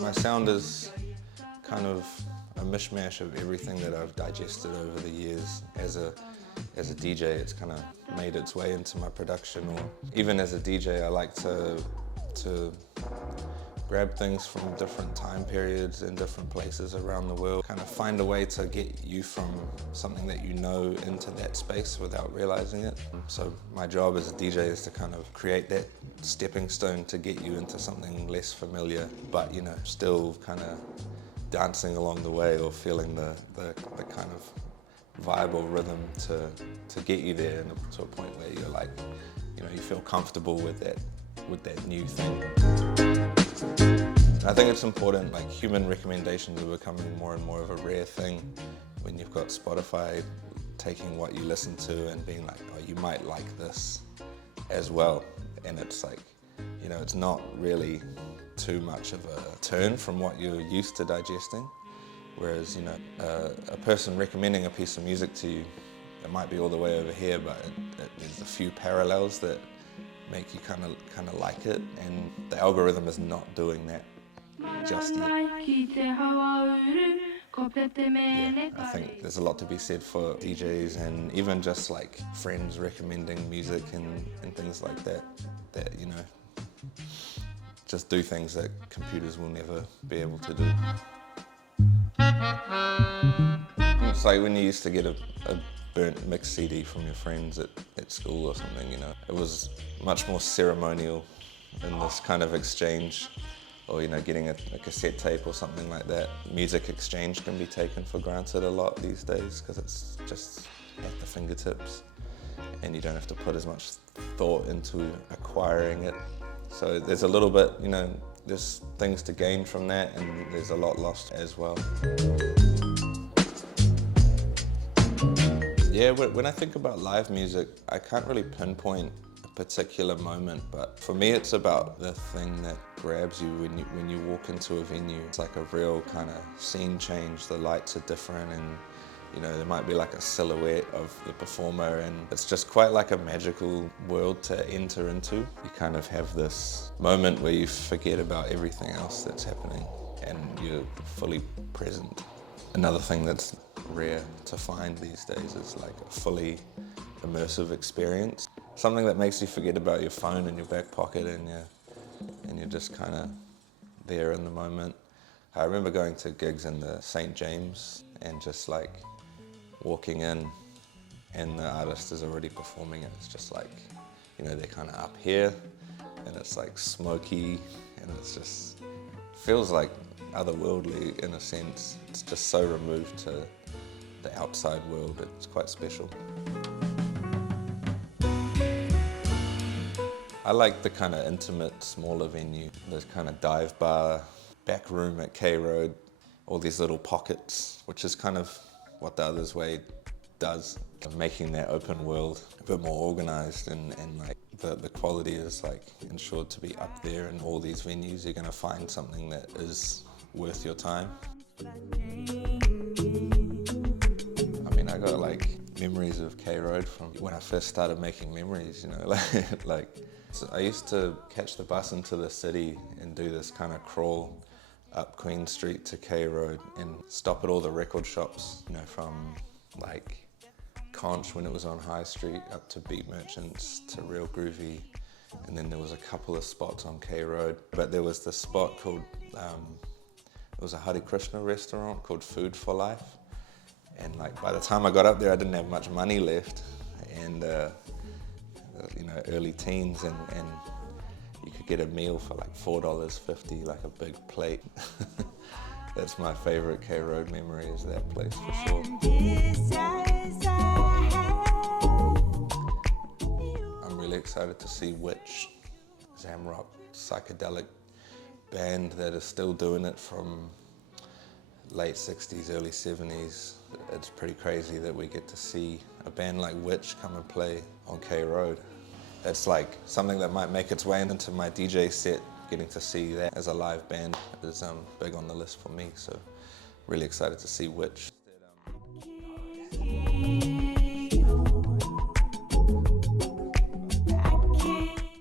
My sound is kind of a mishmash of everything that I've digested over the years. As a DJ, it's kind of made its way into my production, or even as a DJ, I like to grab things from different time periods in different places around the world, kind of find a way to get you from something that you know into that space without realizing it. So my job as a DJ is to kind of create that stepping stone to get you into something less familiar, but you know, still kind of dancing along the way or feeling the kind of vibe or rhythm to get you there and to a point where you're like, you know, you feel comfortable with that new thing. I think it's important, like human recommendations are becoming more and more of a rare thing when you've got Spotify taking what you listen to and being like, oh, you might like this as well. And it's like, you know, it's not really too much of a turn from what you're used to digesting. Whereas, you know, a person recommending a piece of music to you, it might be all the way over here, but there's a few parallels that make you kind of like it, and the algorithm is not doing that just yet. Yeah, I think there's a lot to be said for DJs and even just like friends recommending music and things like that, you know, just do things that computers will never be able to do. It's like when you used to get a burnt mix CD from your friends at school or something, you know. It was much more ceremonial in this kind of exchange, or, you know, getting a cassette tape or something like that. Music exchange can be taken for granted a lot these days because it's just at the fingertips and you don't have to put as much thought into acquiring it. So there's a little bit, you know, there's things to gain from that, and there's a lot lost as well. Yeah, when I think about live music, I can't really pinpoint a particular moment, but for me it's about the thing that grabs you when you walk into a venue. It's like a real kind of scene change. The lights are different, and you know, there might be like a silhouette of the performer, and it's just quite like a magical world to enter into. You kind of have this moment where you forget about everything else that's happening and you're fully present. Another thing that's rare to find these days is like a fully immersive experience. Something that makes you forget about your phone in your back pocket and you're just kind of there in the moment. I remember going to gigs in the St. James and just like walking in and the artist is already performing, and it's just like, you know, they're kind of up here and it's like smoky and it's just feels like otherworldly in a sense. It's just so removed to the outside world. It's quite special. I like the kind of intimate, smaller venue. There's kind of dive bar, back room at K Road, all these little pockets, which is kind of what the Others Way does, of making that open world a bit more organized, and like the quality is like ensured to be up there. In all these venues, you're going to find something that is worth your time. I mean, I got like memories of K Road from when I first started making memories, you know, so I used to catch the bus into the city and do this kind of crawl up Queen Street to K Road and stop at all the record shops, you know, from like Conch when it was on High Street up to Beat Merchants to Real Groovy, and then there was a couple of spots on K Road, but there was this spot called, it was a Hare Krishna restaurant called Food for Life, and like by the time I got up there I didn't have much money left, and you know, early teens, and you could get a meal for like $4.50, like a big plate. That's my favorite K Road memory, is that place for sure. I'm really excited to see which Zamrock psychedelic band that is still doing it from late 60s, early 70s. It's pretty crazy that we get to see a band like Witch come and play on K Road. It's like something that might make its way into my DJ set. Getting to see that as a live band is big on the list for me, so really excited to see Witch.